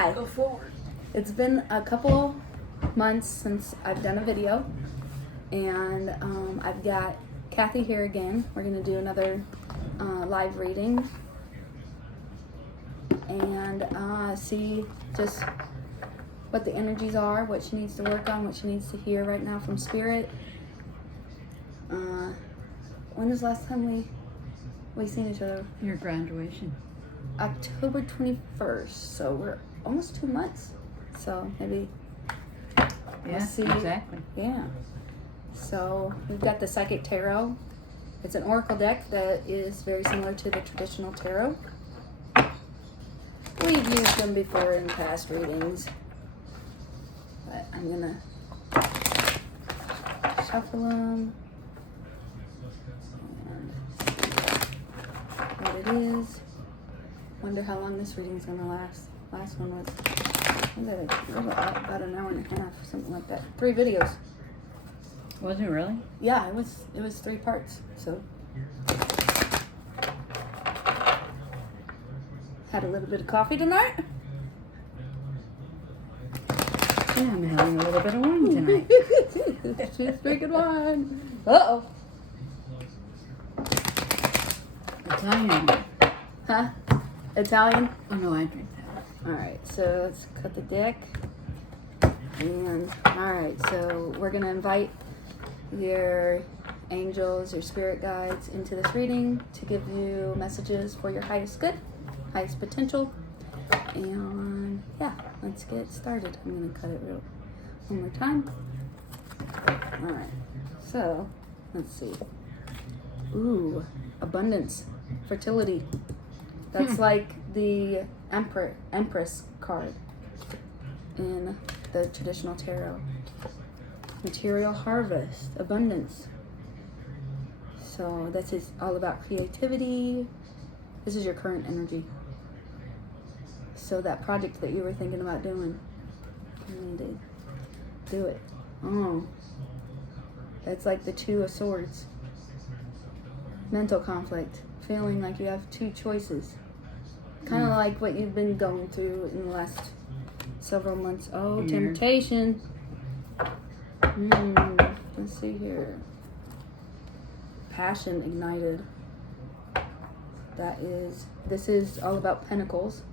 Hi. Go forward. It's been a couple months since I've done a video, and I've got Kathy here again. We're going to do another live reading and see just what the energies are, what she needs to work on, what she needs to hear right now from Spirit. When was the last time we seen each other? Your graduation. October 21st, so we're almost 2 months. So maybe we'll see. Exactly. Yeah. So we've got the Psychic Tarot. It's an oracle deck that is very similar to the traditional tarot. We've used them before in past readings, but I'm gonna shuffle them and see what it is. Wonder how long this reading's gonna last. Last one was about an hour and a half, something like that. 3 videos. Was it really? Yeah, it was 3 parts. So had a little bit of coffee tonight. Yeah, I'm having a little bit of wine tonight. She's drinking wine. Uh-oh. Italian. Huh? Italian? Oh no, I drink that. Alright, so let's cut the deck. And alright, so we're gonna invite your angels, your spirit guides into this reading to give you messages for your highest good, highest potential. And yeah, let's get started. I'm gonna cut it one more time. Alright, so let's see. Ooh, abundance, fertility. That's like the Empress card in the traditional tarot. Material harvest, abundance. So this is all about creativity. This is your current energy. So that project that you were thinking about doing, you need to do it. Oh, that's like the 2 of Swords. Mental conflict, feeling like you have 2 choices. Kind of like what you've been going through in the last several months. Oh, temptation. Let's see here. Passion ignited. This is all about pentacles.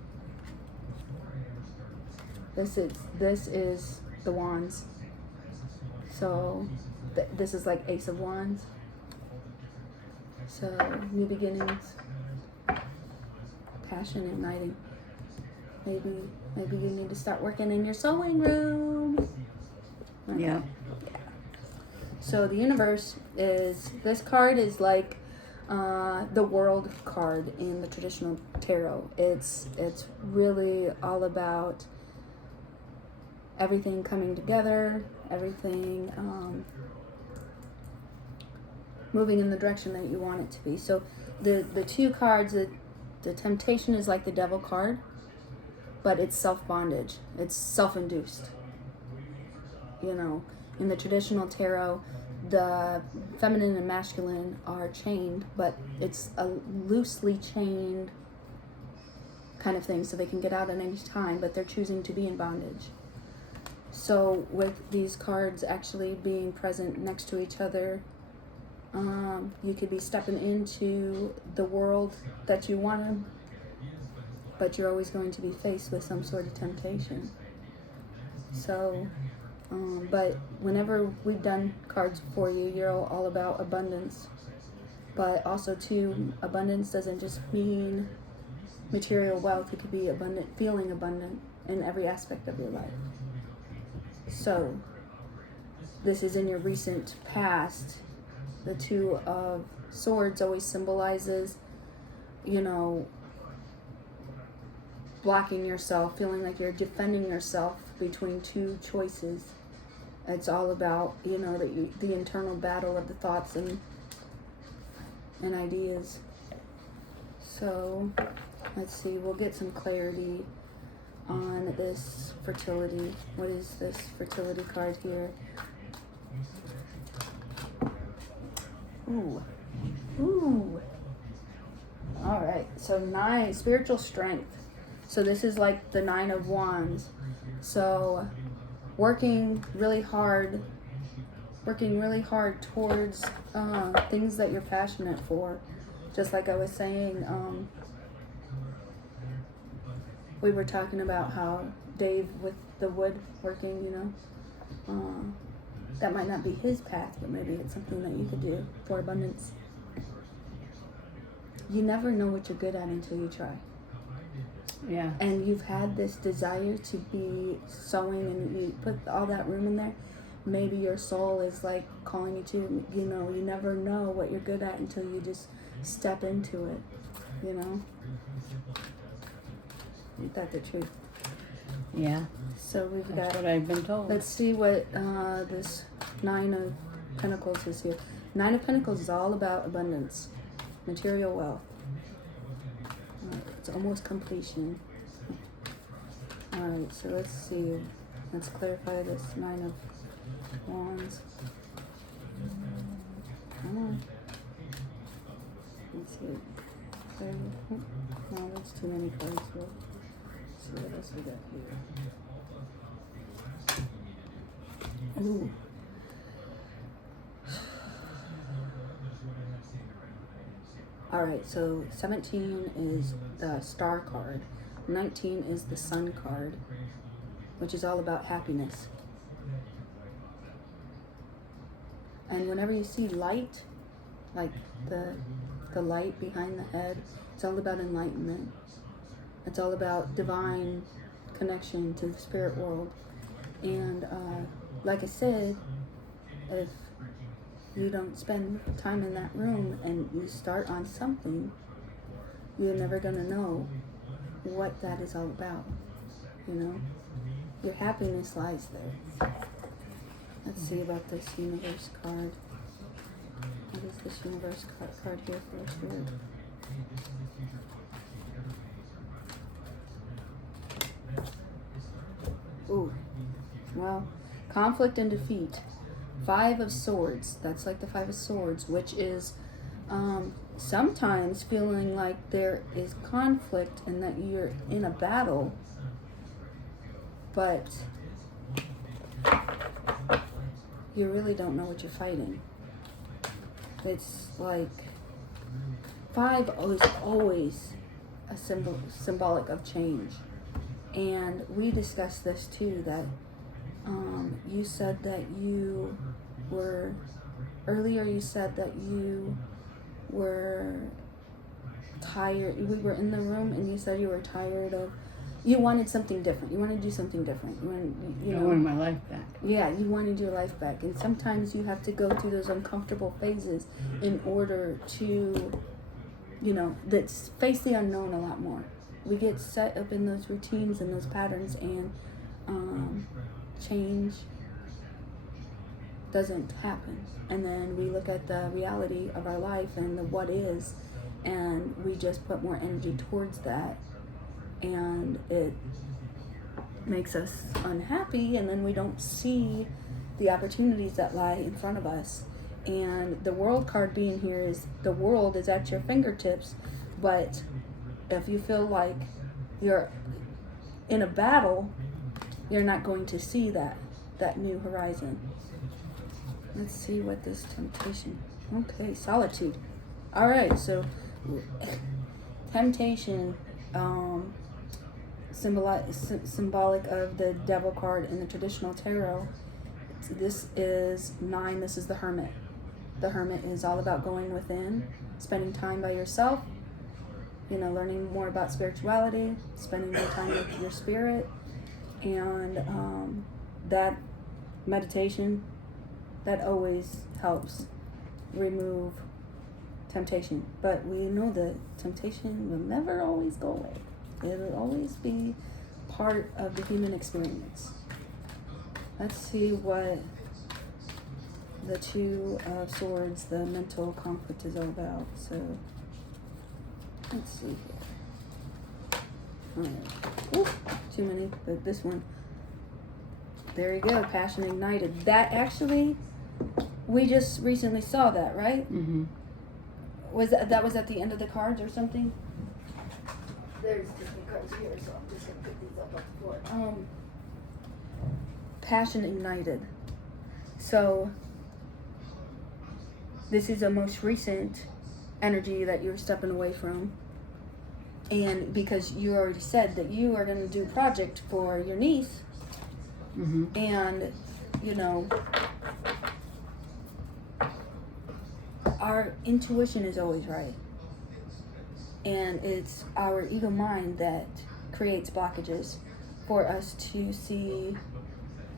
This is the wands. So this is like Ace of Wands. So new beginnings. Passion igniting. Maybe you need to start working in your sewing room. Yeah. So the universe is, this card is like the world card in the traditional tarot. It's really all about everything coming together, everything moving in the direction that you want it to be. So the 2 cards, the temptation is like the devil card, but it's self-bondage. It's self-induced. You know, in the traditional tarot, the feminine and masculine are chained, but it's a loosely chained kind of thing, so they can get out at any time, but they're choosing to be in bondage. So with these cards actually being present next to each other, you could be stepping into the world that you want to, but you're always going to be faced with some sort of temptation. So, but whenever we've done cards for you, you're all about abundance. But also too, abundance doesn't just mean material wealth. It could be abundant, feeling abundant in every aspect of your life. So, this is in your recent past. The 2 of Swords always symbolizes, you know, blocking yourself, feeling like you're defending yourself between 2 choices. It's all about, you know, the internal battle of the thoughts and ideas. So, let's see, we'll get some clarity on this fertility. What is this fertility card here? Ooh. All right. So 9, spiritual strength. So this is like the 9 of Wands. So working really hard towards things that you're passionate for. Just like I was saying, we were talking about how Dave with the woodworking, that might not be his path, but maybe it's something that you could do for abundance. You never know what you're good at until you try. Yeah. And you've had this desire to be sewing, and you put all that room in there. Maybe your soul is like calling you to, you never know what you're good at until you just step into it, Ain't that the truth? Yeah. So we've That's got, what I've been told. let's see what this 9 of Pentacles is here. 9 of Pentacles is all about abundance, material wealth. It's almost completion. Alright, so let's see. Let's clarify this 9 of Wands. Come on. Let's see. No, that's too many cards. We'll see what else we got here. Ooh. Alright, so 17 is the Star card. 19 is the Sun card, which is all about happiness. And whenever you see light, like the light behind the head, it's all about enlightenment. It's all about divine connection to the spirit world. And like I said, if you don't spend time in that room and you start on something, you're never going to know what that is all about. Your happiness lies there. Let's see about this universe card. What is this universe card here for us here? Ooh. Well, conflict and defeat. 5 of Swords. That's like the 5 of Swords, which is sometimes feeling like there is conflict and that you're in a battle, but you really don't know what you're fighting. It's like 5 is always a symbolic of change. And we discussed this too, that you said that you were tired. We were in the room and you said you were tired of, you wanted something different. You wanted to do something different. I wanted my life back. Yeah, you wanted your life back. And sometimes you have to go through those uncomfortable phases in order to, that's face the unknown a lot more. We get set up in those routines and those patterns, and change doesn't happen. And then we look at the reality of our life and the what is, and we just put more energy towards that, and it makes us unhappy, and then we don't see the opportunities that lie in front of us. And the World card being here is the world is at your fingertips, but if you feel like you're in a battle, you're not going to see that new horizon. Let's see what this temptation. Okay, solitude. All right, so temptation, symbolic of the Devil card in the traditional tarot. This is 9. This is the Hermit. The Hermit is all about going within, spending time by yourself, learning more about spirituality, spending more time with your spirit, and that meditation, that always helps remove temptation. But we know that temptation will never always go away. It will always be part of the human experience. Let's see what the 2 of Swords, the mental conflict, is all about. So let's see here. Alright. Ooh, too many, but this one. There you go, passion ignited. That actually, we just recently saw that, right? Mm-hmm. Was that was at the end of the cards or something? there's different cards here, so I'm just gonna pick these up off the floor. Passion ignited. So this is a most recent energy that you're stepping away from. And because you already said that you are going to do a project for your niece, and you know, our intuition is always right, and it's our ego mind that creates blockages for us to see.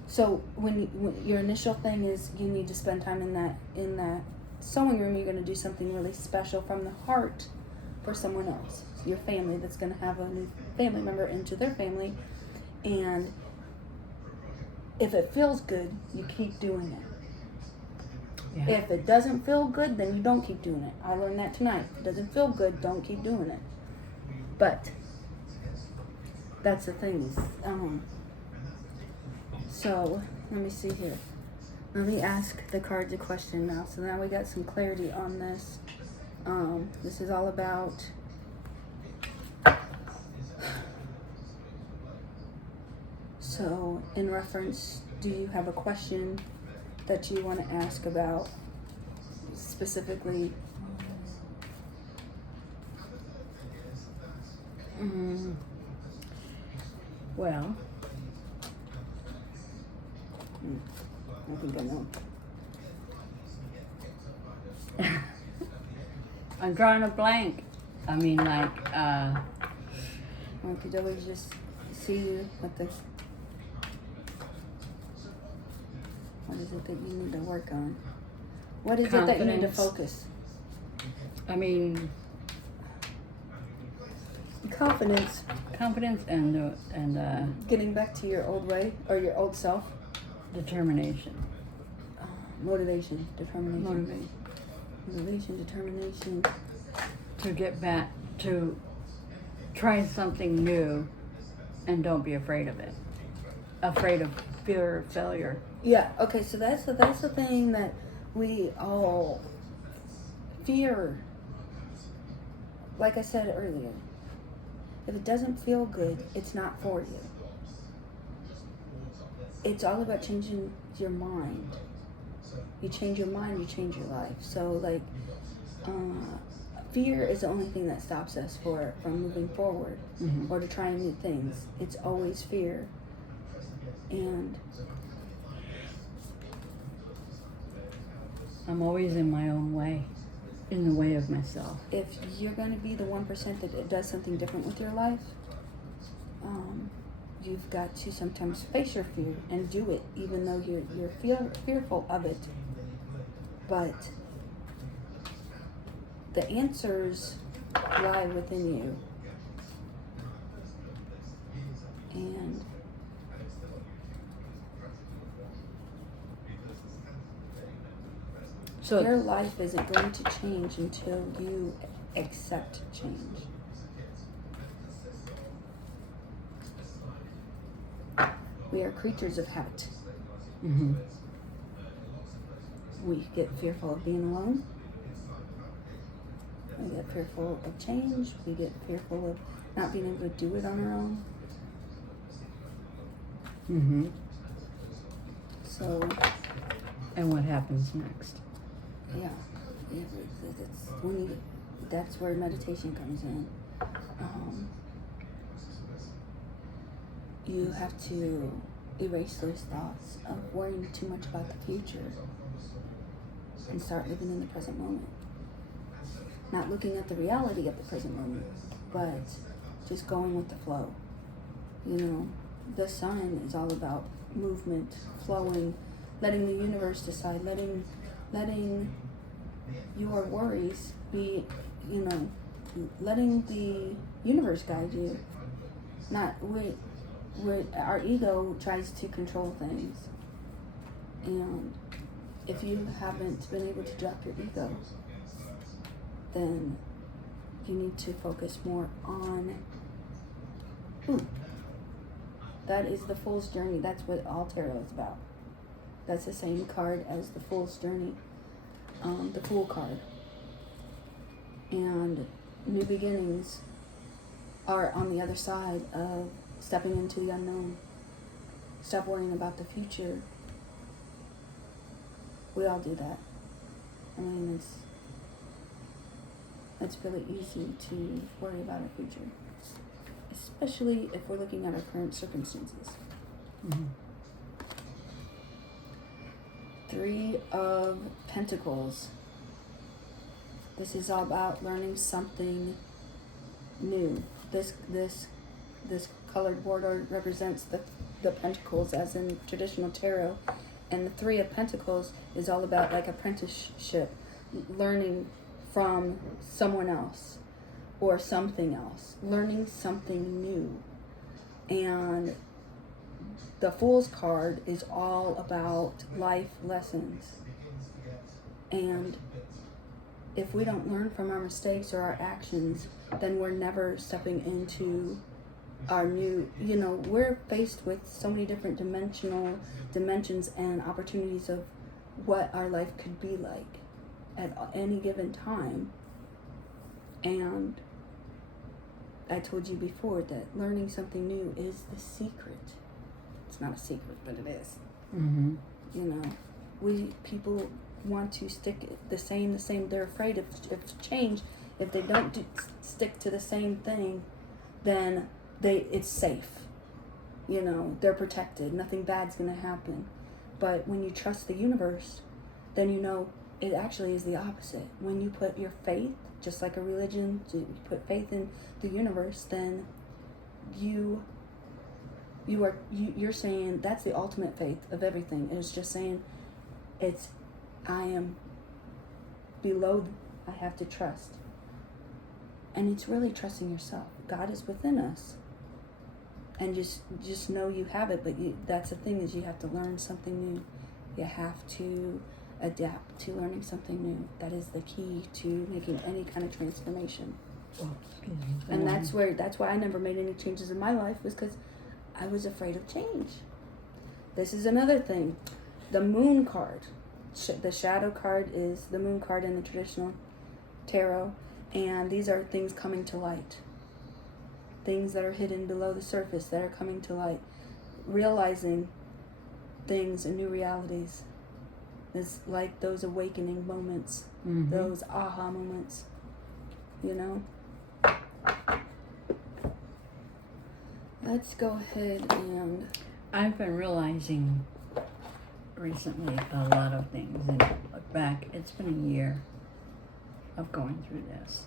So when your initial thing is you need to spend time in that sewing room, you're going to do something really special from the heart for someone else, your family, that's going to have a new family member into their family. And if it feels good, you keep doing it. Yeah. If it doesn't feel good, then you don't keep doing it. I learned that tonight. If it doesn't feel good, don't keep doing it. But that's the thing. So let me see here. Let me ask the cards a question now. So now we got some clarity on this. This is all about so in reference, do you have a question that you want to ask about specifically? Well, I think I know. I'm drawing a blank. I mean, like, I could always just see you with the. What is it that you need to work on? What is it that you need to focus? I mean, confidence and getting back to your old way or your old self. Determination. Motivation, determination. Motivation, determination. To get back to try something new, and don't be afraid of it. Afraid of fear of failure. Yeah. Okay. So that's the thing that we all fear. Like I said earlier, if it doesn't feel good, it's not for you. It's all about changing your mind. You change your mind, you change your life. So like, fear is the only thing that stops us from moving forward or to trying new things. It's always fear. And I'm always in my own way, in the way of myself. If you're going to be the 1% that does something different with your life, you've got to sometimes face your fear and do it, even though you're fearful of it. But the answers lie within you. And so your life isn't going to change until you accept change. We are creatures of habit. We get fearful of being alone. We get fearful of change. We get fearful of not being able to do it on our own. So. And what happens next? Yeah. That's where meditation comes in. You have to erase those thoughts of worrying too much about the future and start living in the present moment. Not looking at the reality of the present moment, but just going with the flow. You know, the sun is all about movement, flowing, letting the universe decide, letting your worries be, letting the universe guide you. Not our ego tries to control things. And if you haven't been able to drop your ego, then you need to focus more on that is the Fool's Journey. That's what all tarot is about. That's the same card as the Fool's Journey, the Fool card. And new beginnings are on the other side of stepping into the unknown. Stop worrying about the future. We all do that. I mean, it's really easy to worry about our future, especially if we're looking at our current circumstances. Mm-hmm. 3 of Pentacles. This is all about learning something new. This colored border represents the Pentacles as in traditional tarot, and the 3 of Pentacles is all about like apprenticeship, learning from someone else or something else, learning something new. And the Fool's card is all about life lessons. And if we don't learn from our mistakes or our actions, then we're never stepping into our new, we're faced with so many different dimensions and opportunities of what our life could be like at any given time. And I told you before that learning something new is the secret. It's not a secret, but it is. Mm-hmm. People want to stick the same. They're afraid of change. If they don't stick to the same thing, then it's safe. They're protected. Nothing bad's going to happen. But when you trust the universe, then it actually is the opposite. When you put your faith, just like a religion, you put faith in the universe, then you're saying that's the ultimate faith of everything. It's just saying I am below, I have to trust. And it's really trusting yourself. God is within us. And just know you have it, but that's the thing, is you have to learn something new. You have to adapt to learning something new. That is the key to making any kind of transformation. Oh, excuse me. And that's why I never made any changes in my life, was because I was afraid of change. This is another thing. The Moon card. The shadow card is the Moon card in the traditional tarot. And these are things coming to light. Things that are hidden below the surface that are coming to light. Realizing things and new realities. It's like those awakening moments. Mm-hmm. Those aha moments. Let's go ahead and... I've been realizing recently a lot of things, and look back, it's been a year of going through this.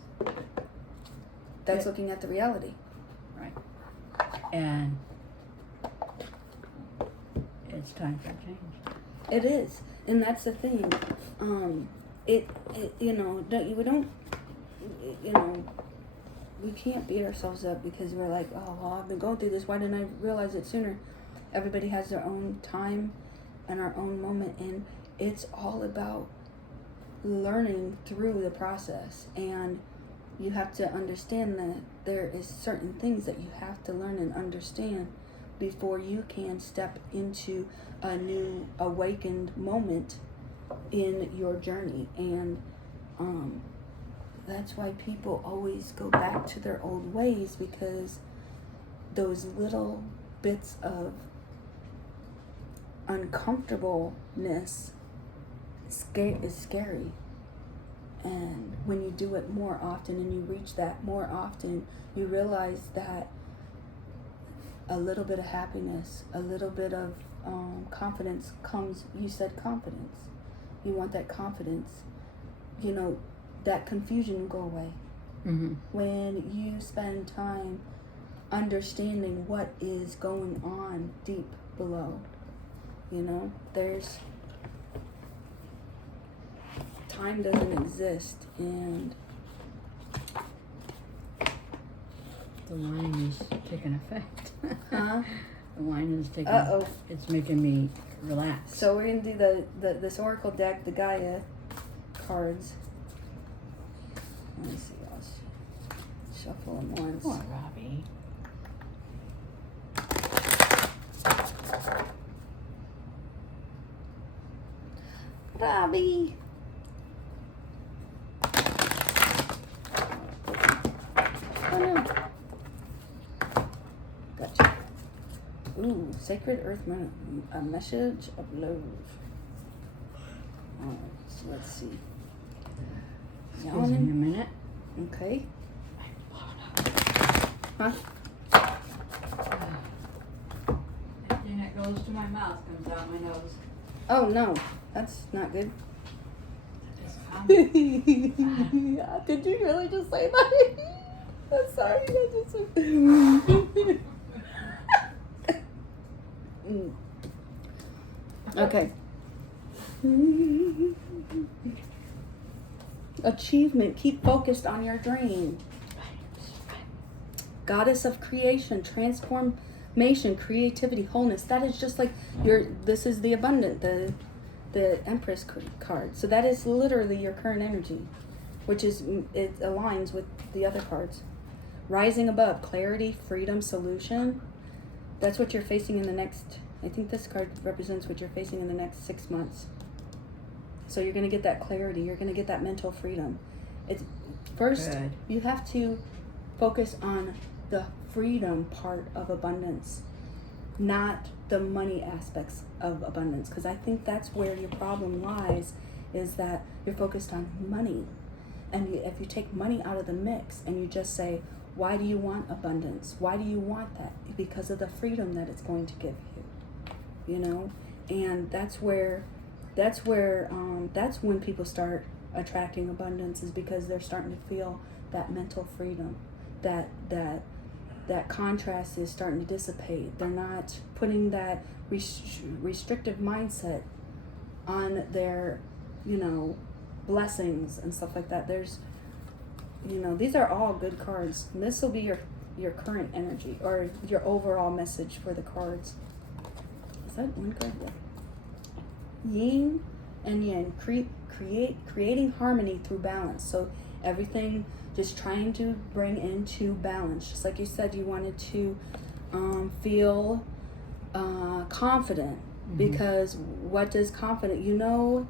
That's looking at the reality. Right. And it's time for change. It is. And that's the thing. We can't beat ourselves up because we're like, oh, well, I've been going through this. Why didn't I realize it sooner? Everybody has their own time and our own moment. And it's all about learning through the process. And you have to understand that there is certain things that you have to learn and understand before you can step into a new awakened moment in your journey. And that's why people always go back to their old ways, because those little bits of uncomfortableness is scary. And when you do it more often and you reach that more often, you realize that a little bit of happiness, a little bit of confidence comes. You said confidence. You want that confidence. That confusion will go away. Mm-hmm. When you spend time understanding what is going on deep below. There's... time doesn't exist, and The wine is taking effect. huh? The wine is taking. Uh-oh. It's making me relax. So we're gonna do this Oracle deck, the Gaia cards. Let me see. I'll shuffle them once. Poor Robbie. Robbie. Oh no. Gotcha. Ooh, Sacred Earth, a message of love. Alright, so let's see. Excuse me a minute. Okay. Huh? Everything that goes to my mouth comes out my nose. Oh no, that's not good. It's Did you really just say that? I'm sorry. Okay. Achievement. Keep focused on your dream. Goddess of creation, transformation, creativity, wholeness. That is just like this is the abundant, the Empress card. So that is literally your current energy, which is, it aligns with the other cards. Rising above, clarity, freedom, solution. That's what you're facing in the next, I think this card represents what you're facing in the next 6 months. So you're going to get that clarity. You're going to get that mental freedom. It's first, Good. You have to focus on the freedom part of abundance, not the money aspects of abundance. Because I think that's where your problem lies, is that you're focused on money. And if you take money out of the mix and you just say, why do you want abundance? Why do you want that? Because of the freedom that it's going to give you, you know? And that's when people start attracting abundance, is because they're starting to feel that mental freedom, that contrast is starting to dissipate. They're not putting that restrictive mindset on their, blessings and stuff like that. There's, these are all good cards. This will be your current energy, or your overall message for the cards. Is that one card? Yeah. Yin and yang, creating harmony through balance. So everything, just trying to bring into balance. Just like you said, you wanted to feel confident. Mm-hmm. Because what does confident?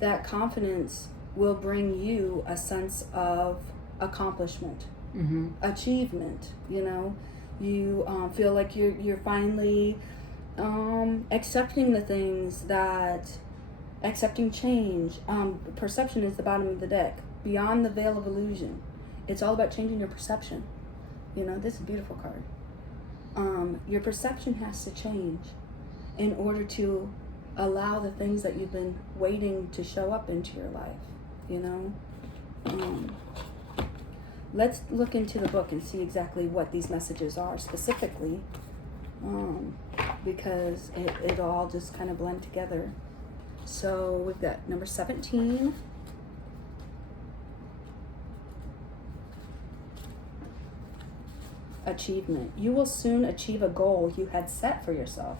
That confidence will bring you a sense of accomplishment, mm-hmm. achievement. You feel like you're finally accepting the things accepting change. Perception is the bottom of the deck. Beyond the veil of illusion. It's all about changing your perception. This is a beautiful card. Your perception has to change in order to allow the things that you've been waiting to show up into your life. Let's look into the book and see exactly what these messages are specifically, because it all just kind of blend together. So we've got number 17. Achievement. You will soon achieve a goal you had set for yourself.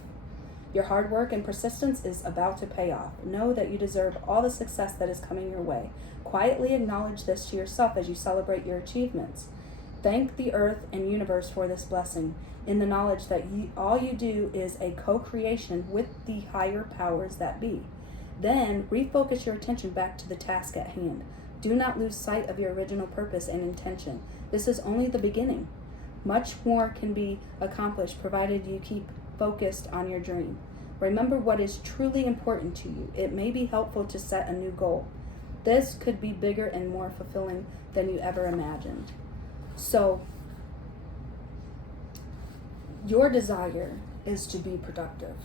Your hard work and persistence is about to pay off. Know that you deserve all the success that is coming your way. Quietly acknowledge this to yourself as you celebrate your achievements. Thank the earth and universe for this blessing, in the knowledge that all you do is a co-creation with the higher powers that be. Then refocus your attention back to the task at hand. Do not lose sight of your original purpose and intention. This is only the beginning. Much more can be accomplished provided you keep focused on your dream. Remember what is truly important to you. It may be helpful to set a new goal. This could be bigger and more fulfilling than you ever imagined. So, your desire is to be productive.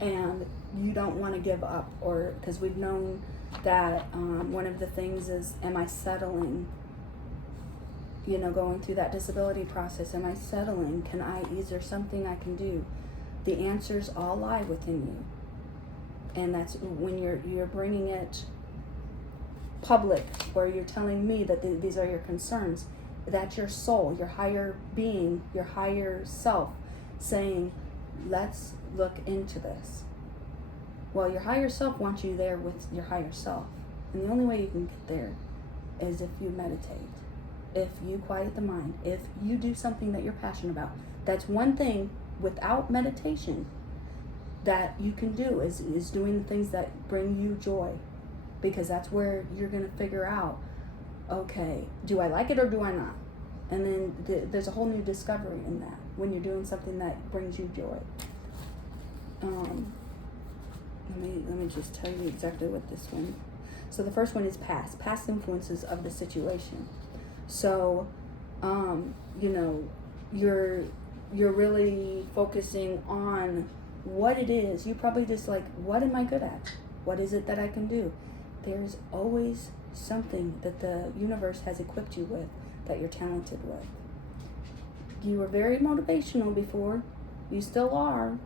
And you don't want to give up, or because we've known that one of the things is, am I settling? Going through that disability process, am I settling? Is there something I can do? The answers all lie within you. And that's when you're bringing it public, where you're telling me that these are your concerns. That's your soul, your higher being, your higher self saying, let's look into this. Well, your higher self wants you there with your higher self. And the only way you can get there is if you meditate. If you quiet the mind, if you do something that you're passionate about. That's one thing without meditation that you can do, is doing the things that bring you joy. Because that's where you're going to figure out, okay, do I like it or do I not? And then there's a whole new discovery in that when you're doing something that brings you joy. Let me just tell you exactly what this one. So the first one is past influences of the situation. So, you're really focusing on what it is. You probably just like, what am I good at? What is it that I can do? There's always something that the universe has equipped you with that you're talented with. You were very motivational before. You still are.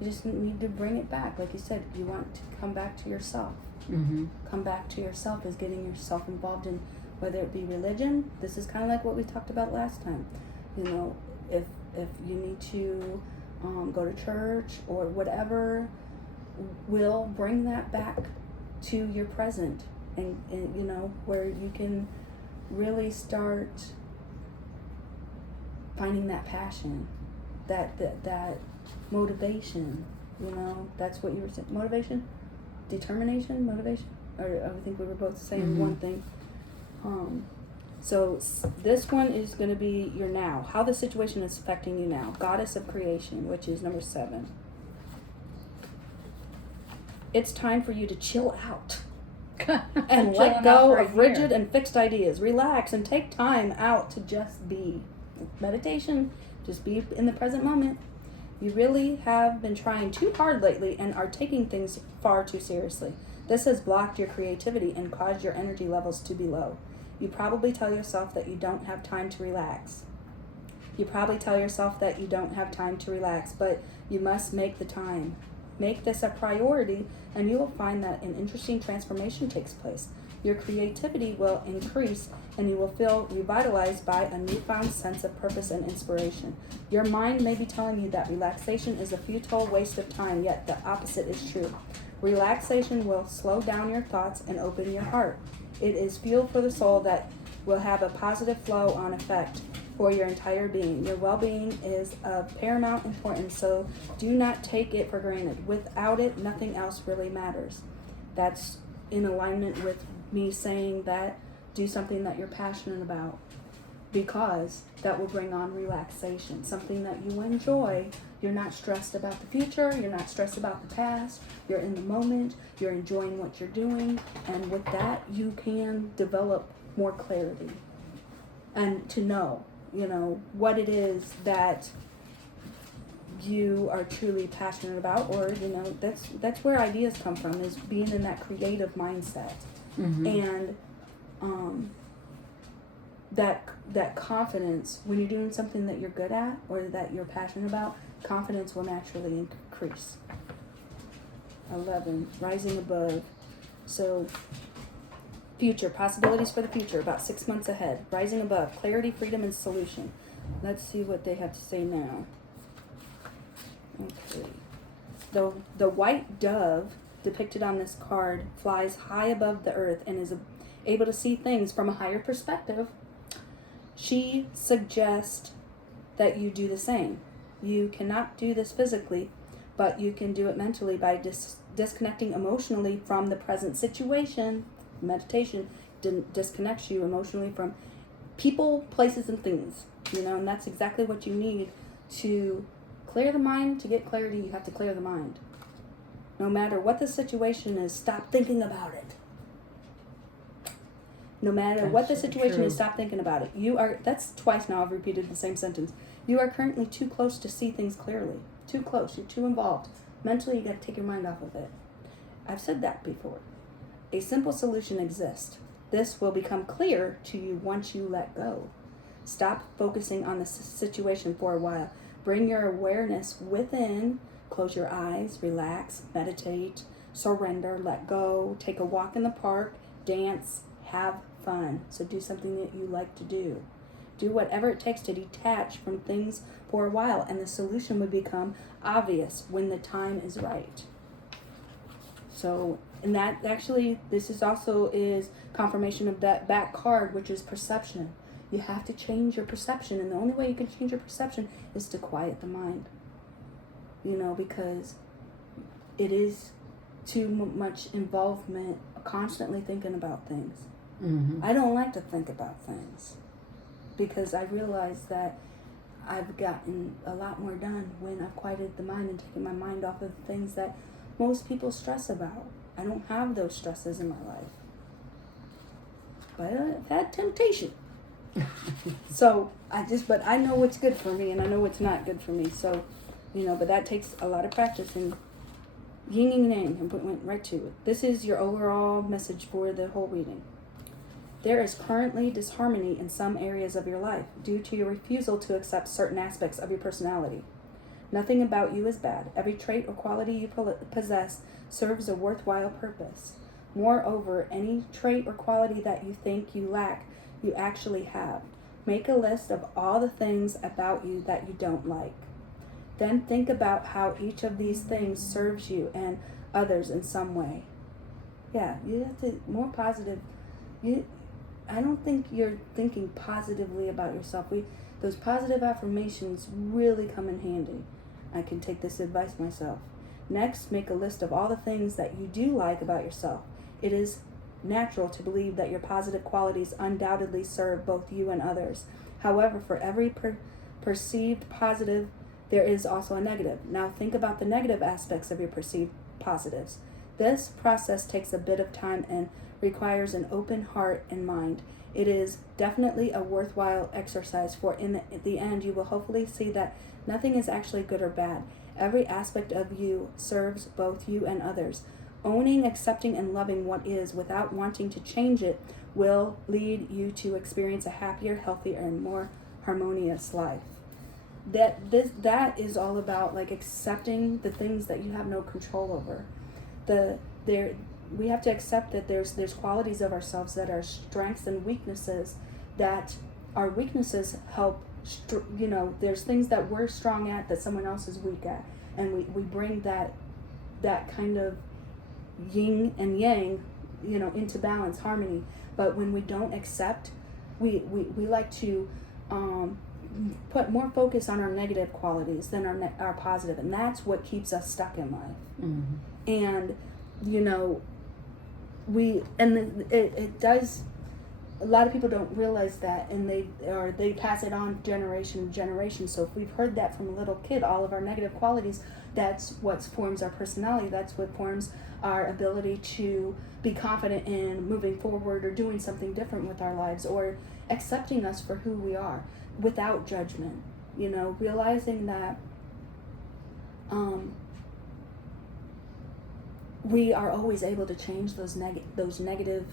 You just need to bring it back. Like you said, you want to come back to yourself. Mm-hmm. Come back to yourself is getting yourself involved in, whether it be religion. This is kind of like what we talked about last time. If you need to go to church or whatever, will bring that back to your present, and where you can really start finding that passion, that motivation. That's what you were saying. Motivation, determination, motivation. Or I think we were both saying one thing. So this one is going to be your now. How the situation is affecting you now. Goddess of creation, which is number 7. It's time for you to chill out and let go of rigid and fixed ideas. Relax and take time out to just be. Meditation, just be in the present moment. You really have been trying too hard lately and are taking things far too seriously. This has blocked your creativity and caused your energy levels to be low. You probably tell yourself that you don't have time to relax. But you must make the time. Make this a priority, and you will find that an interesting transformation takes place. Your creativity will increase, and you will feel revitalized by a newfound sense of purpose and inspiration. Your mind may be telling you that relaxation is a futile waste of time, yet the opposite is true. Relaxation will slow down your thoughts and open your heart. It is fuel for the soul that will have a positive flow-on effect for your entire being. Your well-being is of paramount importance, so do not take it for granted. Without it, nothing else really matters. That's in alignment with me saying that do something that you're passionate about, because that will bring on relaxation, something that you enjoy. You're not stressed about the future, you're not stressed about the past, you're in the moment, you're enjoying what you're doing, and with that you can develop more clarity and to know what it is that you are truly passionate about, or that's where ideas come from, is being in that creative mindset. And that confidence, when you're doing something that you're good at or that you're passionate about, confidence will naturally increase. 11, rising above. So future, possibilities for the future, about 6 months ahead. Rising above, clarity, freedom, and solution. Let's see what they have to say now. Okay. The white dove depicted on this card flies high above the earth and is able to see things from a higher perspective. She suggests that you do the same. You cannot do this physically, but you can do it mentally by disconnecting emotionally from the present situation. Meditation disconnects you emotionally from people, places, and things. And that's exactly what you need to clear the mind. To get clarity, you have to clear the mind. No matter what the situation is, stop thinking about it. No matter what the situation is, stop thinking about it. That's twice now I've repeated the same sentence. You are currently too close to see things clearly. Too close. You're too involved. Mentally, you got to take your mind off of it. I've said that before. A simple solution exists. This will become clear to you once you let go. Stop focusing on the situation for a while. Bring your awareness within. Close your eyes, relax, meditate, surrender, let go, take a walk in the park, dance, have fun. So do something that you like to do. Do whatever it takes to detach from things for a while, and the solution would become obvious when the time is right. So, and that actually, this is also confirmation of that back card, which is perception. You have to change your perception, and the only way you can change your perception is to quiet the mind. Because it is too much involvement, constantly thinking about things. I don't like to think about things. because I realized that I've gotten a lot more done when I've quieted the mind and taken my mind off of things that most people stress about. I don't have those stresses in my life. But I've had temptation. So but I know what's good for me and I know what's not good for me. So, but that takes a lot of practice, and yin and yang, and went right to it. This is your overall message for the whole reading. There is currently disharmony in some areas of your life due to your refusal to accept certain aspects of your personality. Nothing about you is bad. Every trait or quality you possess serves a worthwhile purpose. Moreover, any trait or quality that you think you lack, you actually have. Make a list of all the things about you that you don't like. Then think about how each of these things serves you and others in some way. Yeah, you have to more positive. I don't think you're thinking positively about yourself. Those positive affirmations really come in handy. I can take this advice myself. Next, make a list of all the things that you do like about yourself. It is natural to believe that your positive qualities undoubtedly serve both you and others. However, for every perceived positive, there is also a negative. Now think about the negative aspects of your perceived positives. This process takes a bit of time and requires an open heart and mind. It is definitely a worthwhile exercise, for in the end you will hopefully see that nothing is actually good or bad. Every aspect of you serves both you and others. Owning, accepting, and loving what is without wanting to change it will lead you to experience a happier, healthier, and more harmonious life. That is all about like accepting the things that you have no control over. We have to accept that there's qualities of ourselves that are strengths and weaknesses, that our weaknesses help, there's things that we're strong at that someone else is weak at, and we bring that kind of yin and yang, into balance, harmony. But when we don't accept, we like to put more focus on our negative qualities than our positive, and that's what keeps us stuck in life. Mm-hmm. And it does. A lot of people don't realize that, and they pass it on generation to generation. So if we've heard that from a little kid, all of our negative qualities, that's what forms our personality. That's what forms our ability to be confident in moving forward or doing something different with our lives, or accepting us for who we are without judgment. Realizing that we are always able to change those negative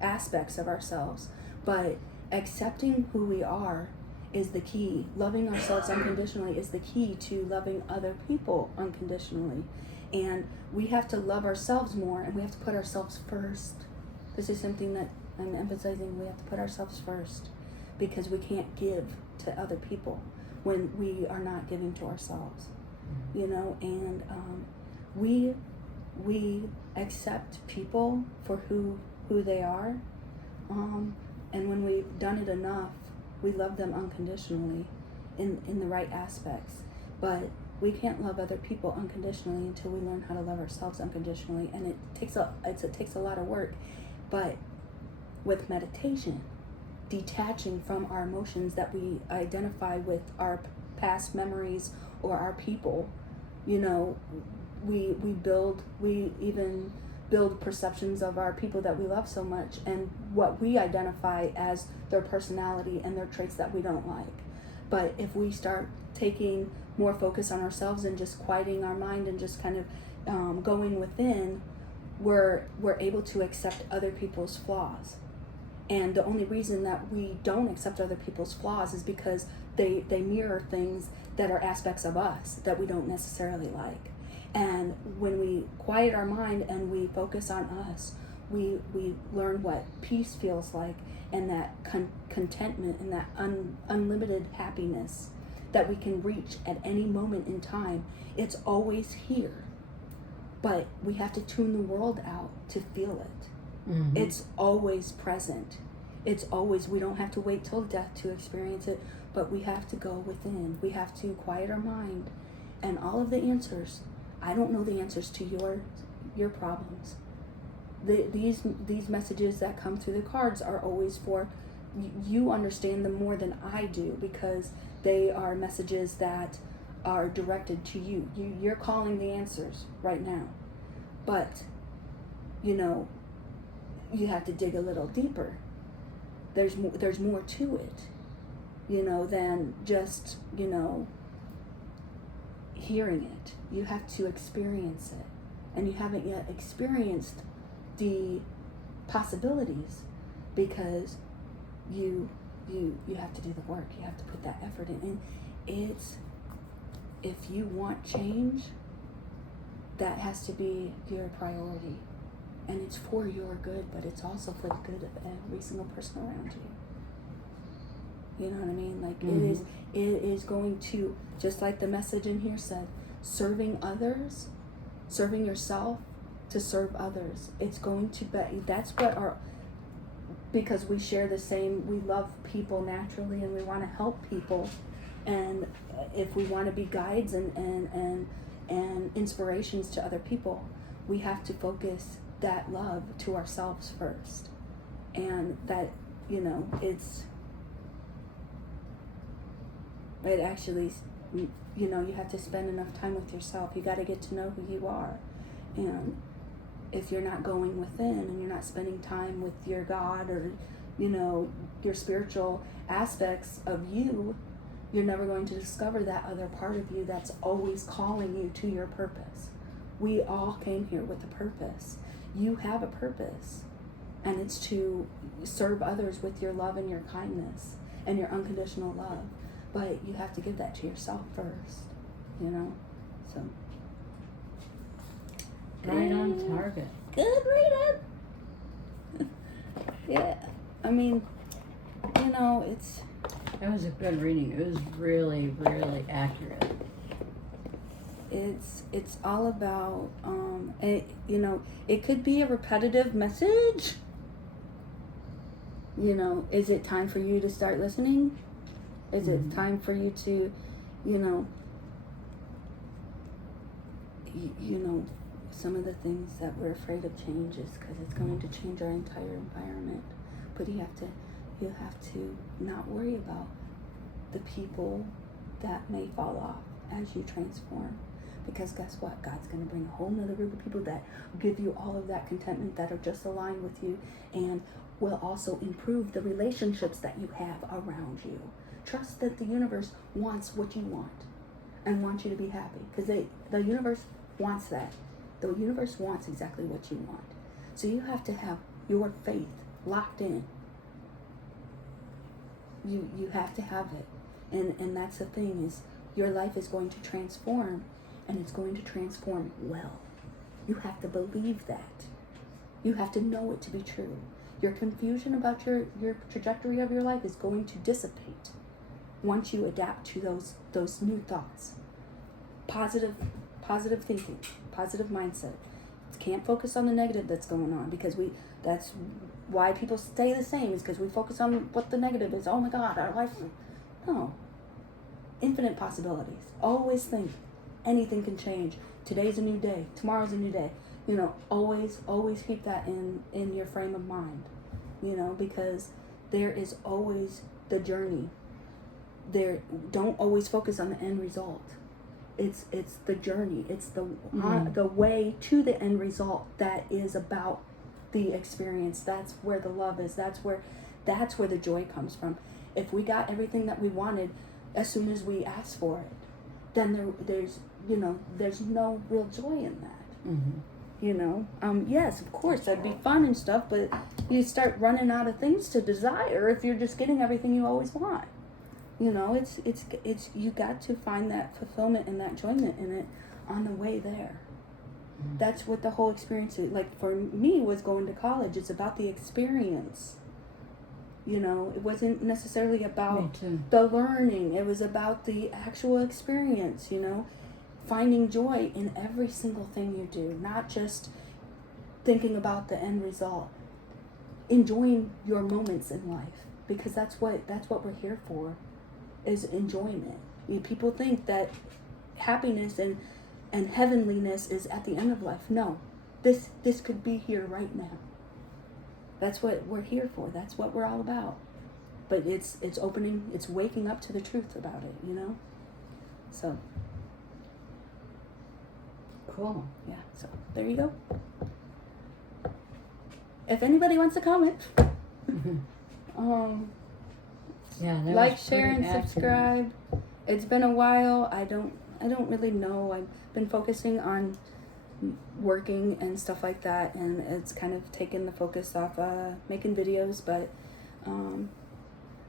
aspects of ourselves, but accepting who we are is the key. Loving ourselves unconditionally is the key to loving other people unconditionally. And we have to love ourselves more, and we have to put ourselves first. This is something that I'm emphasizing. We have to put ourselves first, because we can't give to other people when we are not giving to ourselves. And we accept people for who they are, and when we've done it enough, we love them unconditionally in the right aspects. But we can't love other people unconditionally until we learn how to love ourselves unconditionally, and it takes a lot of work. But with meditation, detaching from our emotions that we identify with our past memories or our people, we even build perceptions of our people that we love so much, and what we identify as their personality and their traits that we don't like. But if we start taking more focus on ourselves and just quieting our mind and just kind of going within, we're able to accept other people's flaws. And the only reason that we don't accept other people's flaws is because they mirror things that are aspects of us that we don't necessarily like. And when we quiet our mind and we focus on us, we learn what peace feels like, and that contentment and that unlimited happiness that we can reach at any moment in time. It's always here, but we have to tune the world out to feel it. Mm-hmm. It's always present. It's always, we don't have to wait till death to experience it, but we have to go within. We have to quiet our mind, and all of the answers. I don't know the answers to your problems. These messages that come through the cards are always for you understand them more than I do, because they are messages that are directed to you. You're calling the answers right now. But, you know, you have to dig a little deeper. There's more to it, you know, than just, you know, hearing it. You have to experience it. And you haven't yet experienced the possibilities, because you have to do the work. You have to put that effort in. And it's, if you want change, that has to be your priority. And it's for your good, but it's also for the good of every single person around you. You know what I mean? Like, it is going to, just like the message in here said, serving others, serving yourself to serve others. It's going to be, that's what our, because we share the same, we love people naturally, and we want to help people. And if we want to be guides and inspirations to other people, we have to focus that love to ourselves first. And that, you know, it actually, you know, you have to spend enough time with yourself. You got to get to know who you are. And if you're not going within, and you're not spending time with your God, or, you know, your spiritual aspects of you, you're never going to discover that other part of you that's always calling you to your purpose. We all came here with a purpose. You have a purpose, and it's to serve others with your love and your kindness and your unconditional love. But you have to give that to yourself first, you know? So. Right on target. Good reading. Yeah. I mean, you know, It was a good reading. It was really, really accurate. It's all about, you know, it could be a repetitive message. You know, is it time for you to start listening? Is it time for you to, you know, you know, some of the things that we're afraid of change is because it's going to change our entire environment. But you have to not worry about the people that may fall off as you transform. Because guess what? God's going to bring a whole nother group of people that give you all of that contentment, that are just aligned with you, and will also improve the relationships that you have around you. Trust that the universe wants what you want and wants you to be happy, because the universe wants that. The universe wants exactly what you want. So you have to have your faith locked in. You have to have it. And that's the thing, is your life is going to transform, and it's going to transform well. You have to believe that. You have to know it to be true. Your confusion about your trajectory of your life is going to dissipate once you adapt to those new thoughts. Positive thinking, positive mindset. Can't focus on the negative that's going on, because that's why people stay the same, is because we focus on what the negative is. Oh my God, our life. No. Infinite possibilities. Always think anything can change. Today's a new day. Tomorrow's a new day. You know, always keep that in your frame of mind. You know, because there is always the journey. Don't always focus on the end result. It's the journey. It's the way to the end result that is about the experience. That's where the love is. That's where the joy comes from. If we got everything that we wanted as soon as we asked for it, then there's no real joy in that. You know, yes, of course, that'd be fun and stuff, but you start running out of things to desire if you're just getting everything you always want. You know, it's you got to find that fulfillment and that enjoyment in it on the way there. That's what the whole experience is. Like for me, was going to college. It's about the experience. You know, it wasn't necessarily about the learning. It was about the actual experience, you know, finding joy in every single thing you do, not just thinking about the end result. Enjoying your moments in life, because that's what we're here for, is enjoyment. People think that happiness and heavenliness is at the end of life. No, this could be here right now. That's what we're here for. That's what we're all about. but it's opening, it's waking up to the truth about it, you know? So, Cool. yeah, so there you go. If anybody wants to comment, Yeah, that like, was share, pretty and accurate. subscribe. It's been a while. I don't really know. I've been focusing on working and stuff like that, and it's kind of taken the focus off making videos. But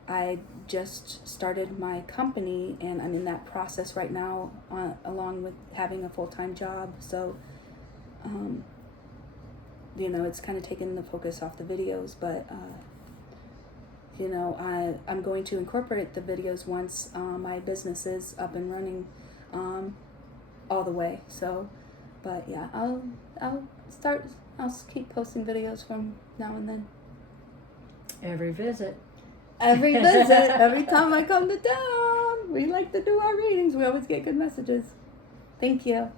I just started my company, and I'm in that process right now, along with having a full-time job. So, you know, it's kind of taken the focus off the videos, but. You know, I'm going to incorporate the videos once my business is up and running all the way. So, but yeah, I'll keep posting videos from now and then. Every visit. Every visit, every time I come to town, we like to do our readings. We always get good messages. Thank you.